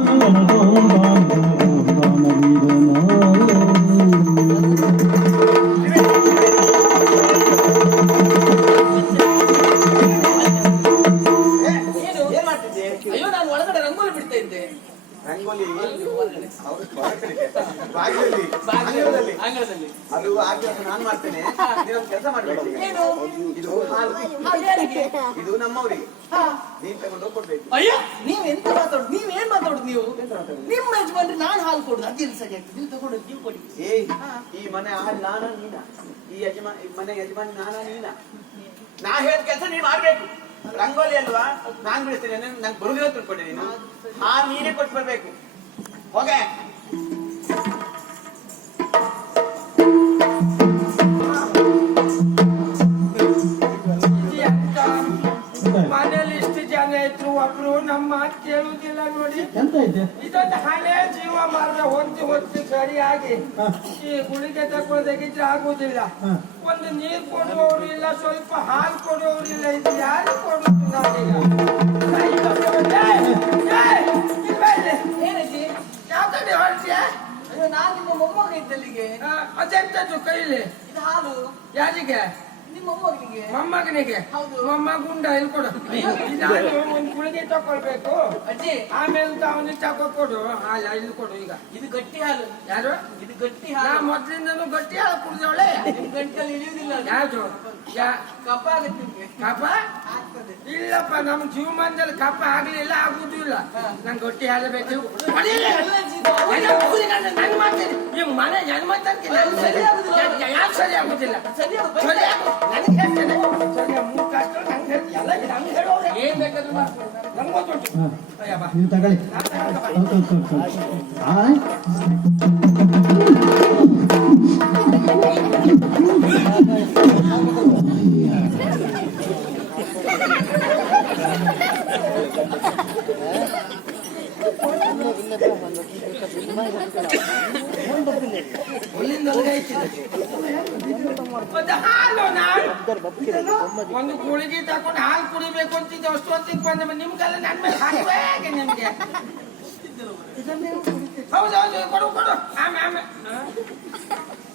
ಏನು ಅದು ನಾನು ಮಾಡ್ತೇನೆ. ನೀನೊಂದು ಕೆಲಸ ಮಾಡಬೇಕು ಇದು ಹಾಲು. ಇದು ನಮ್ಮವರಿಗೆ. ನೀನ್ ತಗೊಂಡು ಕೊಡ್ಬೇಕು ಅಯ್ಯೋ ನೀವ್ ಎಂತ ಮಾತಾಡುದು? ನೀವ್ ಏನ್ ಮಾತಾಡುದು ನೀವು? ನಿಮ್ಮ ಯಜಮಾನ್ರಿ ನಾನು ಹಾಲು ಕೊಡುದು. ಅದಿಲ್ಲ ಸರಿ ಆಗ್ತದೆ? ನೀವು ತಗೊಂಡು ನೀವು ಕೊಡಿ. ಏ ಈ ಮನೆ ಹಾಲ್ ನಾನ ನೀನ? ಈ ಯಜಮಾನ್ ಈ ಮನೆ ಯಜಮಾನ್ ನಾನ ನೀನ? ನಾ ಹೇಳಿದ ಕೆಲಸ ನೀನ್ ಮಾಡ್ಬೇಕು. ರಂಗೋಲಿ ಅಲ್ವಾ? ನಾನ್ ಬಿಡಿಸ್ತೇನೆ ನಂಗೆ ಬರುದಿಲ್ಲ ತಿಳ್ಕೊಂಡೆ ನೀನು. ಹಾ ನೀನೇ ಕೊಟ್ಟು ಬರ್ಬೇಕು. ಹೋಗೆ. ನಮ್ಮ ಮಾತು ಕೇಳುವುದಿಲ್ಲ ನೋಡಿ. ಎಂತ ಇದೊಂದು ಹಳೆ ಜೀವ ಮಾರ್ಗ. ಹೊಂದಿ ಹೊತ್ತಿ ಸರಿಯಾಗಿ ಈ ಗುಳಿಗೆ ತಗೊಳ್ದಾಗಿದ್ರೆ ಆಗುದಿಲ್ಲ. ಒಂದು ನೀರು ಕೊಡುವವರು ಇಲ್ಲ ಸ್ವಲ್ಪ ಹಾಲು ಕೊಡುವವರು ಇಲ್ಲ ಇದು ಯಾರು ಕೊಡುವುದು ನಾನೀಗ? ಹೊರಟ್ಯಾ ನಾನು ನಿಮ್ಮ ಮೊಮ್ಮಗ ಇದ್ದಲ್ಲಿಗೆ. ಆ, ಅದೆಂತದ್ದು ಕೈಲಿ? ಇದು ಹಾಲು. ಯಾರಿಗೆ? ಮೊಮ್ಮಗನಿಗೆ. ಮೊಮ್ಮಗುಂಡ ಇಲ್ಲಿ ಕೊಡು ನಾನು ಒಂದು ಗುಳಿಗೆ ತಕೊಳ್ಬೇಕು ಅಜ್ಜಿ. ಆಮೇಲೆ ಅವನಿಗೆ ತಗೋ ಕೊಡು. ಹಾಲ ಇಲ್ಲಿ ಕೊಡು ಈಗ. ಇದು ಗಟ್ಟಿ ಹಾಲು. ಯಾರು? ಇದು ಗಟ್ಟಿ ಹಾಲು. ಮೊದ್ಲಿಂದನೂ ಗಟ್ಟಿ ಹಾಲು ಕುಡಿದವಳೆ. ಗಂಟಲ್ಲಿ ಇಳಿಯುವುದಿಲ್ಲ ಅದು. ಯಾ ಕಫ ಆಗುತ್ತೆ ನಿಮ್ಗೆ? ಕಪ ಆಗ್ತದೆ. ಇಲ್ಲಪ್ಪ ನಮ್ ಜೀವಮಾನದಲ್ಲಿ ಕಪ ಆಗ್ಲಿಲ್ಲ ಆಗುದು ಇಲ್ಲ ನಂಗೆ ಗಟ್ಟಿ ಹಾಲು ಬೇಕು. ಈ ಮನೆ ಜನ್ಮ. ಯಾ- ಯಾಕ್ ಸರಿ ಆಗುದಿಲ್ಲ. ಸರಿ ನನಗೆ ಹೇಳ್ತೇನೆ. ಸರಿ, ಮೂರ್ ಕಷ್ಟ ನಂಗೆ ಎಲ್ಲ ನಂಗೆ ಹೇಳೋರೆ. ಏನ್ ಬೇಕಾದ್ರೂ ನಂಗ್ ಗೊತ್ತುಂಟು. ನೀವು ತಗೊಳ್ಳಿ. ಒಂದು ಗುಳಿಗೆ ತಕೊಂಡು ಹಾಲು ಕುಡಿಬೇಕು ಅಂತಿದ್ದೆ ಅಷ್ಟು ಹೊತ್ತಿಗೆ ಬಂದ ಮೇಲೆ ಕಾಲ ನನ್ನ ಮೇಲೆ ನಿಮ್ಗೆ? ಹೌದು ಹೌದು ಕೊಡು ಕೊಡು. ಆಮೆ ಆಮೆ. ಹ?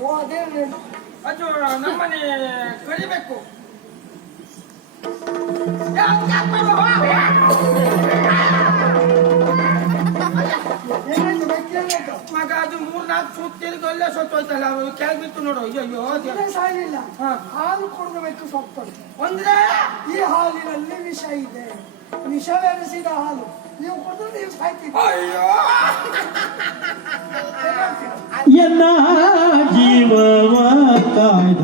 ಓ ಅದೇ ಅದು ನಮ್ಮನೆ ಕಳಿಬೇಕು ನಾಲ್ಕು ಸುತ್ತ ತಿರುಗಿ ಅಲ್ಲೇ ಸತ್ತೋಯ್ತಲ್ಲ ಅವ್ರು ಕೆಳಗೆ ಬಿತ್ತು ನೋಡು. ಅಯ್ಯೋ ದೇವ್ರೆ. ಸಾಯಿಲ್ಲ ಹಾ. ಹಾಲು ಕೊಡಬೇಕು ಸೊಪ್ಪು ಅಂದ್ರೆ ಈ ಹಾಲಿನಲ್ಲಿ ವಿಷ ಇದೆ. ವಿಷವೆನಿಸಿದ ಹಾಲು. ನೀವು ಕುಡಿದ್ರೆ ನೀವು ಸಾಯ್ತೀರಿ. ಅಯ್ಯೋ. ಎನ್ನ ಜೀವವ ಕಾಯ್ದ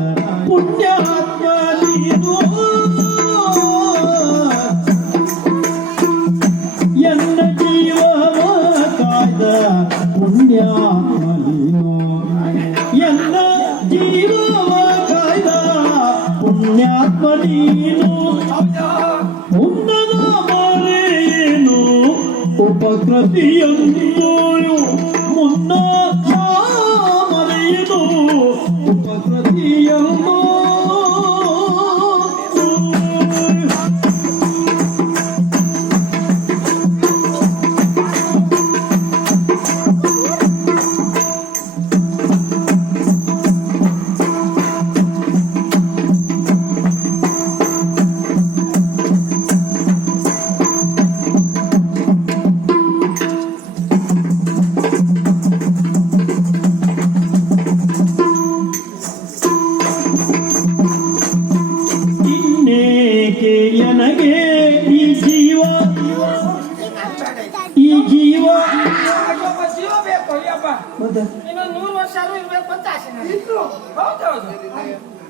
മതിയമ്മോളോ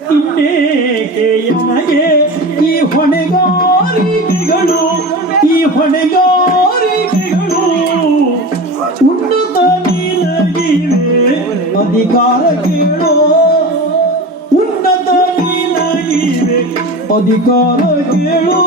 ಇನ್ನೇಕೆ ನನಗೆ ಈ ಹೊಣೆಗಾರಿಕೆಗಳು ಈ ಹೊಣೆಗಾರಿಕೆಗಳು ಉನ್ನತ ನಿನಗಿವೆ ಅಧಿಕಾರ ಕೇಳೋ. ಉನ್ನತ ನಿನಗಿವೆ ಅಧಿಕಾರ ಕೇಳೋ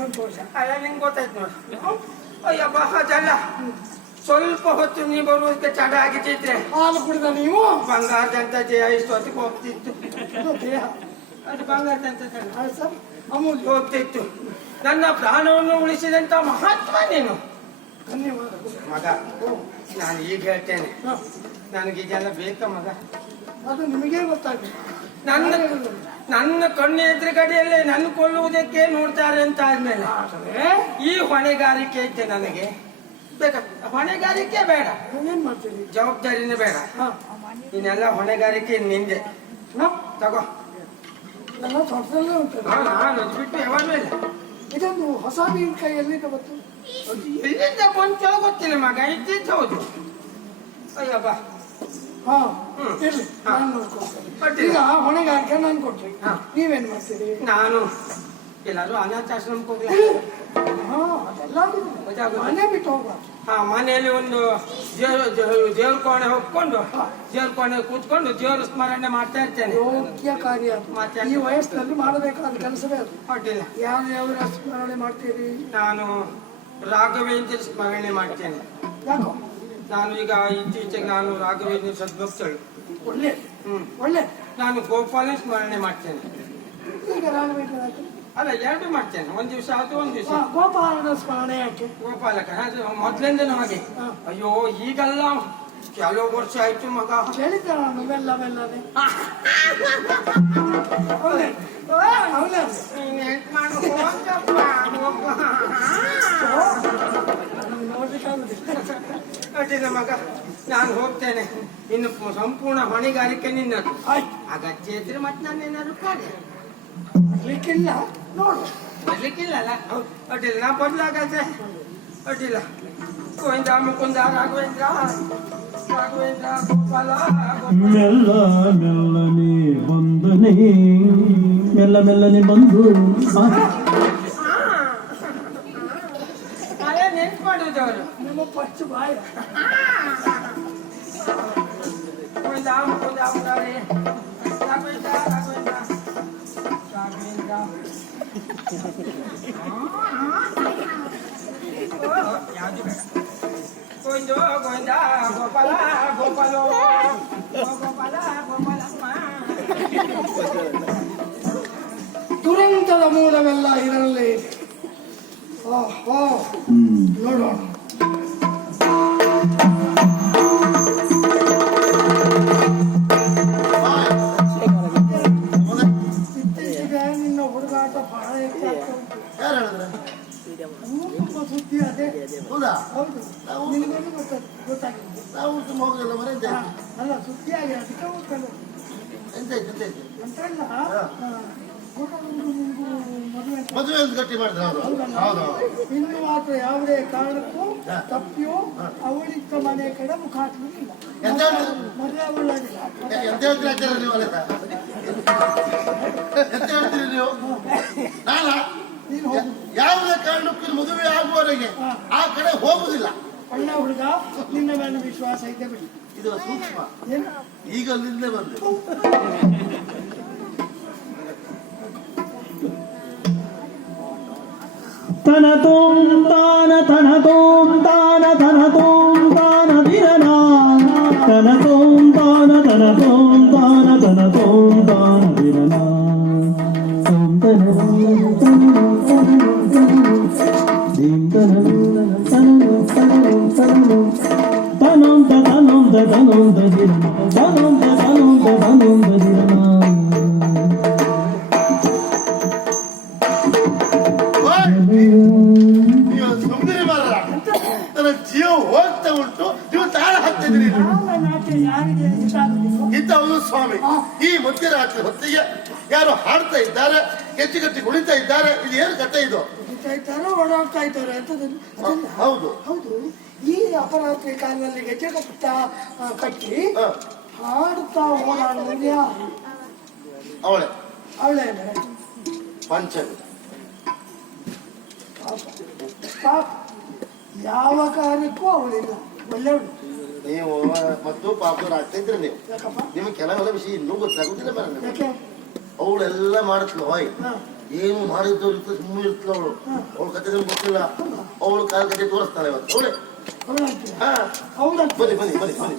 ಸಂತೋಷ. ಅಲ್ಲ ನಿಂಗೆ ಗೊತ್ತಾಯ್ತು ನೋಡು. ಅಯ್ಯಪ್ಪ ಅದಲ್ಲ ಸ್ವಲ್ಪ ಹೊತ್ತು ನೀ ಬರುವುದಕ್ಕೆ ಚಡ ಆಗಿಟ್ಟಿದ್ರೆ. ಹಾಲು ಕುಡಿದ ನೀವು? ಬಂಗಾರದಂತ ಜಯ ಇಷ್ಟೊತ್ತಿಗೆ ಹೋಗ್ತಿತ್ತು. ಅದು ದೇಹ ಅದು ಬಂಗಾರದಂತ ಸರ್. ಅಮೂಲ್ಯ. ಹೋಗ್ತಿತ್ತು. ನನ್ನ ಪ್ರಾಣವನ್ನು ಉಳಿಸಿದಂತ ಮಹಾತ್ಮ ನೀನು. ಮಗ ನಾನು ಈಗ ಹೇಳ್ತೇನೆ. ನನಗೆ ಇದೆಲ್ಲ ಬೇಕ ಮಗ? ಅದು ನಿಮಗೇ ಗೊತ್ತಾಗಿದೆ ನನ್ನ ನನ್ನ ಕಣ್ಣು ಎದುರುಗಡೆಯಲ್ಲೇ ನನ್ನ ಕೊಲ್ಲುವುದಕ್ಕೆ ನೋಡ್ತಾರೆ ಅಂತ ಆದ್ಮೇಲೆ ಈ ಹೊಣೆಗಾರಿಕೆ ಐತೆ ನನಗೆ. ಬೇಕಾ ಹೊಣೆಗಾರಿಕೆ ಬೇಡ. ಮಾಡ್ತೀನಿ? ಜವಾಬ್ದಾರಿನೇ ಬೇಡ. ಇನ್ನೆಲ್ಲ ಹೊಣೆಗಾರಿಕೆ ನಿಂದೆ. ತಗೋ. ನಾನು ಅದು ಬಿಟ್ಟು ಯಾವಾಗಲೂ ಇಲ್ಲ. ಇದೊಂದು ಹೊಸ ಮೀನ್ ಕೈ ಎಲ್ಲಿಂದ ಅದು ಎಲ್ಲಿಂದ ಬಂತ ಗೊತ್ತಿಲ್ಲ ಮಗ. ಇದ್ದಿದ್ದು ಹೌದು. ಅಯ್ಯಪ್ಪ ಹಾ. ಇರ್ಲಿ ನಾನು ನೋಡ್ಕೊಳ್ತೇನೆ. ಈಗ ಹೊಣೆಗಾರಿಕೆ ನಾನು ಕೊಟ್ರಿ. ನೀವೇನ್ ಮಾಡ್ತೀರಿ ನಾನು ಎಲ್ಲಾದ್ರೂ ಅನಾಥಾಶ್ರಮಕ್ಕೆ ಹೋಗ್ಲಾ ಹಾ ಅದೆಲ್ಲ. ಮನೆ ಬಿಟ್ಟು ಹೋಗ್ಬಾರ್ದು ಹಾ ಮನೆಯಲ್ಲಿ ಒಂದು ದೇವ್ರ ದೇವ್ರ- ದೇವ್ರ ಕೋಣೆ ಹೋಗ್ಕೊಂಡು ದೇವ್ರ ಕೋಣೆ ಕೂತ್ಕೊಂಡು ದೇವ್ರ ಸ್ಮರಣೆ ಮಾಡ್ತಾ ಇರ್ತೇನೆ ಯೋಗ್ಯ ಕಾರ್ಯ. ಮತ್ತೆ? ಈ ವಯಸ್ಸಿನಲ್ಲಿ ಮಾಡಬೇಕಾದ ಕೆಲಸವೇ ಅದು ಅಡ್ಡಿಲ್ಲ ಯಾವ ಯಾವ ಸ್ಮರಣೆ ಮಾಡ್ತೀರಿ ನಾನು ರಾಘವೇಂದ್ರ ಸ್ಮರಣೆ ಮಾಡ್ತೇನೆ ಯಾಕೋ ನಾನು ಈಗ ಇತ್ತೀಚೆಗೆ ನಾನು ರಾಘವೇಂದ್ರ ಸದ್ಭಕ್ತಳು. ಒಳ್ಳೆ. ಹ್ಮ್. ಒಳ್ಳೆ. ನಾನು ಗೋಪಾಲ ಸ್ಮರಣೆ ಮಾಡ್ತೇನೆ. ಈಗ ರಾಘವೇಂದ್ರ ಅಲ್ಲ ಎರಡು ಮಾಡ್ತೇನೆ. ಒಂದ್ ದಿವಸ ಆಯ್ತು ಒಂದ್ ದಿವಸ ಗೋಪಾಲನ ಸ್ಮರಣೆ ಯಾಕೆ? ಗೋಪಾಲಕ ಮೊದ್ಲಿಂದನೂ ಹಾಗೆ. ಅಯ್ಯೋ ಈಗಲ್ಲ ಕೆಲವು ವರ್ಷ ಆಯ್ತು ಮಗ. ಹೇಳಿದ್ದ ನಾನು ಅವನೇ ಅವನೇ ಮಾಡ್ಬೇಕು ಅಂತಪ್ಪ, ಹೋಗು. ಅಡ್ಡಿಲ್ಲ ಮಗ ನಾನು ಹೋಗ್ತೇನೆ. ಇನ್ನು ಪು- ಸಂಪೂರ್ಣ ಹೊಣೆಗಾರಿಕೆ ನಿನ್ನದು. ಆಯ್ತು ಅಗತ್ಯ ಇದ್ರೆ ಮತ್ತೆ ನಾನು ಏನಾದ್ರು ಕಾರ್ಯ. ಬರ್ಲಿಕ್ಕಿಲ್ಲ. ನೋಡು. ಬರ್ಲಿಕ್ಕಿಲ್ಲಲ್ಲ ಅಡ್ಡಿಲ್ಲ ನಾ ಬರ್ಲಾಗತ್ತೆ ಅಡ್ಡಿಲ್ಲ ಗೋವಿಂದ ಮುಕುಂದ ರಾಘವೇಂದ್ರ. ರಾಘವೇಂದ್ರ ಗೋಪಾಲ ಗೋಪಾಲ. ಮೆಲ್ಲ ಮೆಲ್ಲನೆ ಬಂದನೆ. ಮೆಲ್ಲ ಮೆಲ್ಲನೆ ಬಂದು ಅವರು ನಿಮ್ಮ ಪಚ್ಚು ಬಾಯ ಗೋವಿಂದ ಮುಕುಂದ ಮುರಾರಿ ರಾಘವೇಂದ್ರ ರಾಘವೇಂದ್ರ ರಾಘವೇಂದ್ರ ಯಾವುದು ಬೇಡ ಗೋವಿಂದ ಗೋವಿಂದ ಗೋಪಾಲ ಗೋಪಾಲ ಗೋಪಾಲ ಗೋಪಾಲಮ್ಮ ದುರಂತದ ಮೂಲವೆಲ್ಲ ಇದರಲ್ಲೇ ಇದೆ ಓಹೋ ಹ್ಮ್ ನೋಡೋಣ ನಾವು ತುಂಬ ಹೋಗಲ್ಲ ಮರ ಎಂತ ಅಲ್ಲ ಸುದ್ದಿಯಾಗಿ ಆಗಿ ಅದಕ್ಕೆ ಹೋಗ್ತಾನೆ ಎಂತ ಆಯ್ತು ಎಂತ ಆಯ್ತು? ಅಂತ. ಇಲ್ಲ ಮದುವೆ ಗಟ್ಟಿ ಅವರು ಹೌದು. ಇನ್ನು ಮಾತ್ರ ಯಾವುದೇ ಕಾರಣಕ್ಕೂ ತಪ್ಪಿಯೋ ಅವಳಿದ್ದ ಮನೆ ಕಡೆ ಮುಖ ಹಾಕಲಿಲ್ಲ? ಮದುವೆ ಅವಳಾಗಿಲ್ಲ ಎಂತ ಹೇಳ್ತೀರಿ ನೀವು ಅಲ್ಲ? ಎಂತ ಹೇಳ್ತೀರಿ ನೀವು? ನಾನ? ಯಾವುದೇ ಕಾರಣಕ್ಕೂ ಮದುವೆ ಆಗುವವರೆಗೆ ಆ ಕಡೆ ಹೋಗುದಿಲ್ಲ ಒಳ್ಳೆ ಹುಡುಗ ನಿನ್ನ ಮೇಲೆ ವಿಶ್ವಾಸ ಇದೆ ಬಿಡಿ ಇದು ಸೂಕ್ಷ್ಮ ಏನು ಈಗ ಅಲ್ಲಿಂದಲೇ ಬಂದೆ ತನ ತೋಂ ತಾನ ತನ ತೋಂ ತಾನ ತನ ತೋಂ ತಾನ ದಿರನ ತನ ತೋಂ ತಾನ ತನ ತೋಂ ತಾನ ತನ ತೋಂ ತಾನ ದಿರನ zanunda zanunda zanunda zanunda ಇದ್ದಾರೆ ಗೆಜ್ಜಿ ಗಟ್ಟಿ ಕುಳಿತಾ ಇದ್ದಾರೆ ಇದು ಏನು ಕಥೆ ಇದು? ಇದ್ದಾರೋ ಓಡಾಡ್ತಾ ಇದ್ದಾರೆ ಅಂತ ಹೌದು. ಹೌದು. ಈ ಅಪರಾತ್ರಿ ಕಾಲದಲ್ಲಿ ಗೆಜ್ಜೆ ಕಟ್ಟ ಕಟ್ಟಿ ಹಾಡ್ತಾ ಹಾಡುತ್ತಾ ಓಡಾಡುವುದು ಯಾರು ಅವಳೆ. ಅವಳೇ. ಪಂಚಮಿ. ಯಾವ ಕಾರ್ಯಕ್ಕೂ ಅವಳಿಲ್ಲ. ಒಳ್ಳೆಯವಳು. ನೀವು ಮತ್ತು ಪಾಪದವ್ರು ಆಗ್ತಾ ಇದ್ರಿ ನೀವು. ನಿಮ್ಗೆ ಕೆಲವೆಲ್ಲ ವಿಷಯ ಇನ್ನೂ ಗೊತ್ತಾಗುದಿಲ್ಲ ಮೇಡಮ್ ಅವಳೆಲ್ಲ ಮಾಡತ್ಲು ಹೋಯ್ ಏನು ಮಾಡಿದ್ದವ್ರು ಸುಮ್ಮನೆ ಇರ್ತಲ್ಲ ಅವಳು. ಅವಳ ಕತೆ ನಿಮ್ಗೆ ಗೊತ್ತಿಲ್ಲ. ಅವಳು ಕಾಲ ಕತೆ ತೋರಿಸ್ತಾಳೆ ಇವತ್ತು. ಅವಳೆ? ಬನ್ನಿ ಬನ್ನಿ ಬನ್ನಿ ಬನ್ನಿ.